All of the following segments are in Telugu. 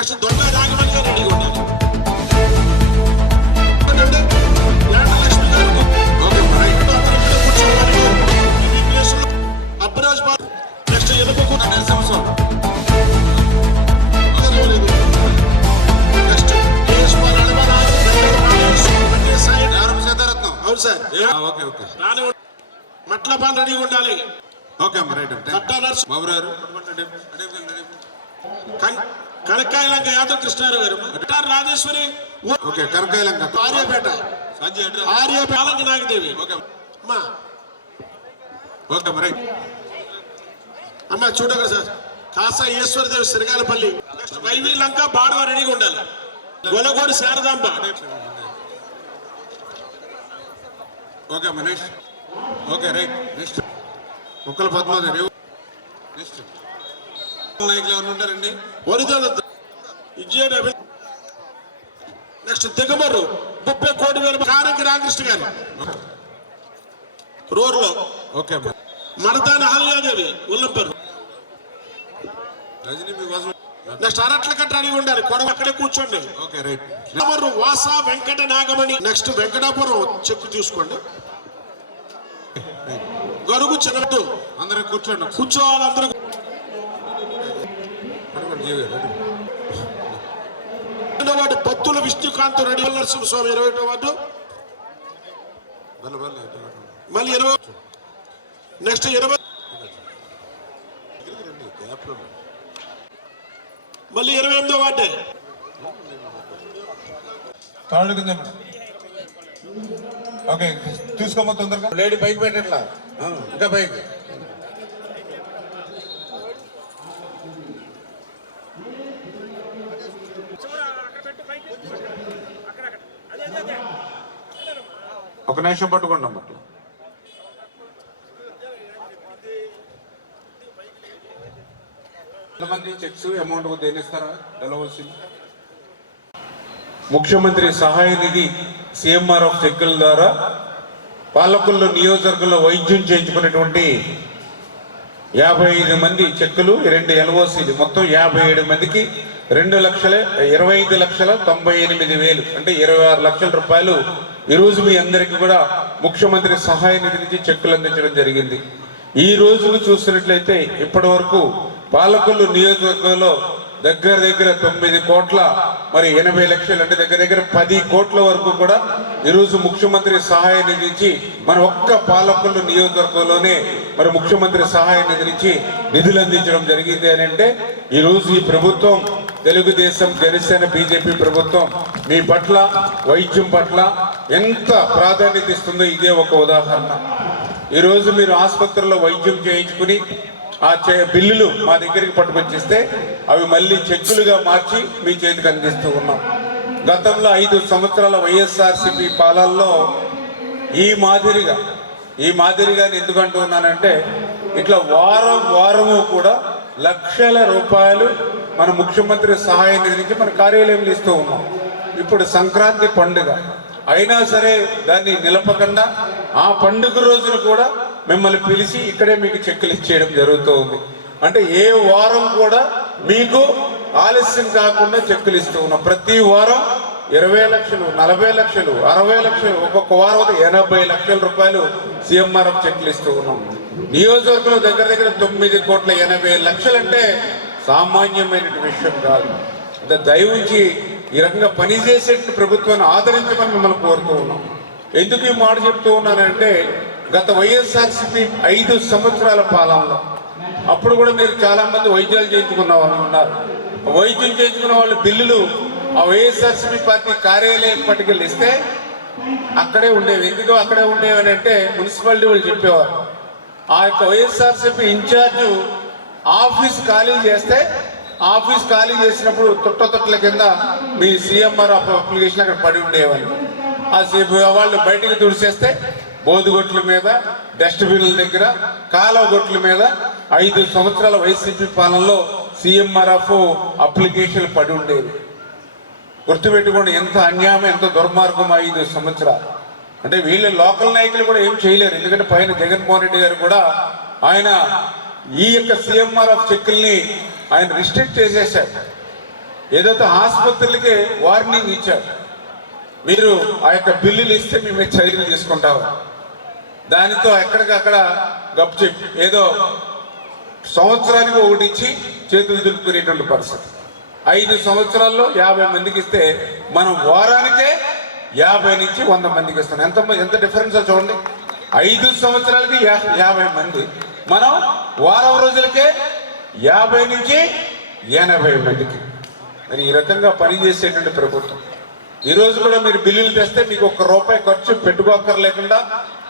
నెక్స్ట్ దొంగ రాఘవన్ గారు రెడీగా ఉండాలి. అబ్బరాజ్ బాబు నెక్స్ట్ ఎలుపు సంవత్సరం నెక్స్ట్ అవును సార్ రాని మట్లపాన్ రెడీగా ఉండాలి. ఓకే అమ్మ రైట్ కనకాయలంక యాదవ్ కృష్ణారావు గారు రాజేశ్వరి ఓకే కనకాయలంక ఆర్యపేట ఆర్యపేట నాగదేవి అమ్మా ఓకే రైట్ అమ్మా చూడగా సార్ కాసా ఈశ్వరదేవి సిరగాలపల్లి వైవి లంక బాడవ రెడీగా ఉండాలి. గొలగోడు శారదాంబ ఓకే అమ్మ నెక్స్ట్ ఓకే రైట్ నెక్స్ట్ ముక్కల పద్మాదేవి నెక్స్ట్ నాయకులు ఎవరు ఉంటారండి నెక్స్ట్ దిగమర్రు 30,00,00,000 కారంకి రామకృష్ణ గారు రోడ్లో ఓకే మడతాని అహల్యాదేవి ఉల్లంపరు రజనీ మీకోసం నెక్స్ట్ అరట్ల కట్టడానికి ఉండాలి. కొడవ అక్కడే కూర్చోండి. ఓకే రైట్ వాస వెంకట నాగమణి నెక్స్ట్ వెంకటాపురం చెక్కు చూసుకోండి. గరుగు చిన్నట్టు అందరూ కూర్చోండి కూర్చోవాలి. అందరూ వార్డు పత్తుల విష్ణుకాంత్ రెడ్డి నరసింహస్వామి 21వ వార్డు మళ్ళీ 20 నెక్స్ట్ 20 మళ్ళీ 28వ వార్డే ఓకే చూసుకోమో తొందరగా లేడీ పైకి పెట్టట్లా ఇంకా పైకి ఒక నిమిషం పట్టుకోండి అమ్మ. ఎంతమంది చెక్స్ అమౌంట్ దేనిస్తారా ఎలా వచ్చింది? ముఖ్యమంత్రి సహాయ నిధి సిఎంఆర్ఎఫ్ చెక్కుల ద్వారా పాలకొల్లు నియోజకవర్గంలో వైద్యం చేయించుకున్నటువంటి 55 మంది చెక్కులు 2 ఎల్ఓసీలు మొత్తం 57 మందికి 2,25,98,000 అంటే 26 లక్షల రూపాయలు ఈరోజు మీ అందరికీ కూడా ముఖ్యమంత్రి సహాయ నిధి నుంచి చెక్కులు అందించడం జరిగింది. ఈ రోజును చూసినట్లయితే ఇప్పటి వరకు పాలకొల్లు నియోజకవర్గంలో దగ్గర 9 కోట్ల మరి 80 లక్షలు అంటే దగ్గర 10 కోట్ల వరకు కూడా ఈరోజు ముఖ్యమంత్రి సహాయ నిధి నుంచి మన ఒక్క పాలకొల్లు నియోజకవర్గంలోనే మరి ముఖ్యమంత్రి సహాయ నిధి నుంచి నిధులు అందించడం జరిగింది అని అంటే ఈరోజు ఈ ప్రభుత్వం తెలుగుదేశం జనసేన బీజేపీ ప్రభుత్వం మీ పట్ల వైద్యం పట్ల ఎంత ప్రాధాన్యత ఇస్తుందో ఇదే ఒక ఉదాహరణ. ఈరోజు మీరు ఆసుపత్రిలో వైద్యం చేయించుకుని ఆ బిల్లులు మా దగ్గరికి పట్టుకొచ్చిస్తే అవి మళ్ళీ చెక్కులుగా మార్చి మీ చేతికి అందిస్తూ ఉన్నాం. గతంలో 5 సంవత్సరాల వైఎస్ఆర్సీపీ పాలనలో ఈ మాదిరిగా ఎందుకంటూ ఉన్నానంటే ఇట్లా వారము కూడా లక్షల రూపాయలు మన ముఖ్యమంత్రి సహాయ నిధి నుంచి మన కార్యాలయంలో ఇస్తూ ఉన్నాం. ఇప్పుడు సంక్రాంతి పండుగ అయినా సరే దాన్ని నిలపకుండా ఆ పండుగ రోజులు కూడా మిమ్మల్ని పిలిచి ఇక్కడే మీకు చెక్కులు ఇచ్చేయడం జరుగుతూ ఉంది. అంటే ఏ వారం కూడా మీకు ఆలస్యం కాకుండా చెక్కులు ఇస్తూ ఉన్నాం. ప్రతి వారం 20 లక్షలు 40 లక్షలు 60 లక్షలు ఒక్కొక్క వారం 80 లక్షల రూపాయలు సిఎంఆర్ఎఫ్ చెక్కులు ఇస్తూ ఉన్నాం. నియోజకవర్గంలో దగ్గర 9,80,00,000 అంటే సామాన్యమైన విషయం కాదు. అంటే దయవుంచి ఈ రకంగా పనిచేసే ప్రభుత్వాన్ని ఆదరించమని మిమ్మల్ని కోరుతూ ఉన్నాం. ఎందుకు ఈ మాట చెప్తూ ఉన్నానంటే గత వైఎస్ఆర్సీపీ 5 సంవత్సరాల పాలనలో అప్పుడు కూడా మీరు చాలా మంది వైద్యాలు చేయించుకున్న వాళ్ళు ఉన్నారు. వైద్యం చేయించుకున్న వాళ్ళ బిల్లులు ఆ వైఎస్ఆర్సీపీ పార్టీ కార్యాలయం పట్టుకెళ్ళి ఇస్తే అక్కడే ఉండేవి. ఎందుకు అక్కడే ఉండేవి అని అంటే మున్సిపాలిటీ వాళ్ళు చెప్పేవారు. ఆ యొక్క వైఎస్ఆర్సీపీ ఇన్ఛార్జు ఆఫీస్ ఖాళీ చేస్తే ఆఫీస్ ఖాళీ చేసినప్పుడు తొట్టల కింద మీ సిఎంఆర్ అప్లికేషన్ అక్కడ పడి ఉండేవాళ్ళు. ఆ వాళ్ళు బయటికి తుడిచేస్తే బోధుగొట్ల మీద డస్ట్బిన్ల దగ్గర కాలువ గొట్ల మీద 5 సంవత్సరాల వైసీపీ పాలనలో సిఎంఆర్ఎఫ్ అప్లికేషన్లు పడి ఉండేవి. గుర్తుపెట్టుకోండి ఎంత అన్యాయం ఎంత దుర్మార్గం 5 సంవత్సరాలు. అంటే వీళ్ళ లోకల్ నాయకులు కూడా ఏం చేయలేరు. ఎందుకంటే పైన జగన్మోహన్ రెడ్డి గారు కూడా ఆయన ఈ యొక్క సిఎంఆర్ఎఫ్ చెక్కుల్ని ఆయన రిస్ట్రిక్ట్ చేసేసాడు. ఏదైతే ఆసుపత్రులకే వార్నింగ్ ఇచ్చారు, మీరు ఆ యొక్క బిల్లులు ఇస్తే మేము చర్యలు తీసుకుంటాము. దానితో ఎక్కడికక్కడ గప్చిప్ ఏదో సంవత్సరానికి ఒకటి ఇచ్చి చేతులు దులుపుకునేటువంటి పరిస్థితి. 5 సంవత్సరాల్లో 50 మందికి ఇస్తే మనం వారానికే 50 నుంచి 100 మందికి ఇస్తాం. ఎంత డిఫరెన్స్ చూడండి. 5 సంవత్సరాలకి 50 మంది, మనం వారం రోజులకే 50 నుంచి 80 మందికి. మరి ఈ రకంగా పనిచేసేటువంటి ప్రభుత్వం. ఈరోజు కూడా మీరు బిల్లులు తెస్తే మీకు ₹1 ఖర్చు పెట్టుకోక్కర్లేకుండా,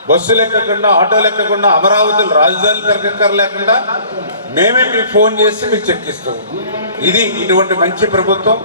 బస్సులు ఎక్కకుండా, ఆటోలు ఎక్కకుండా, అమరావతిలో రాజధాని తిరగక్కర్లేకుండా మేమే మీకు ఫోన్ చేసి మీకు చెక్ ఇస్తాము. ఇది ఇటువంటి మంచి ప్రభుత్వం.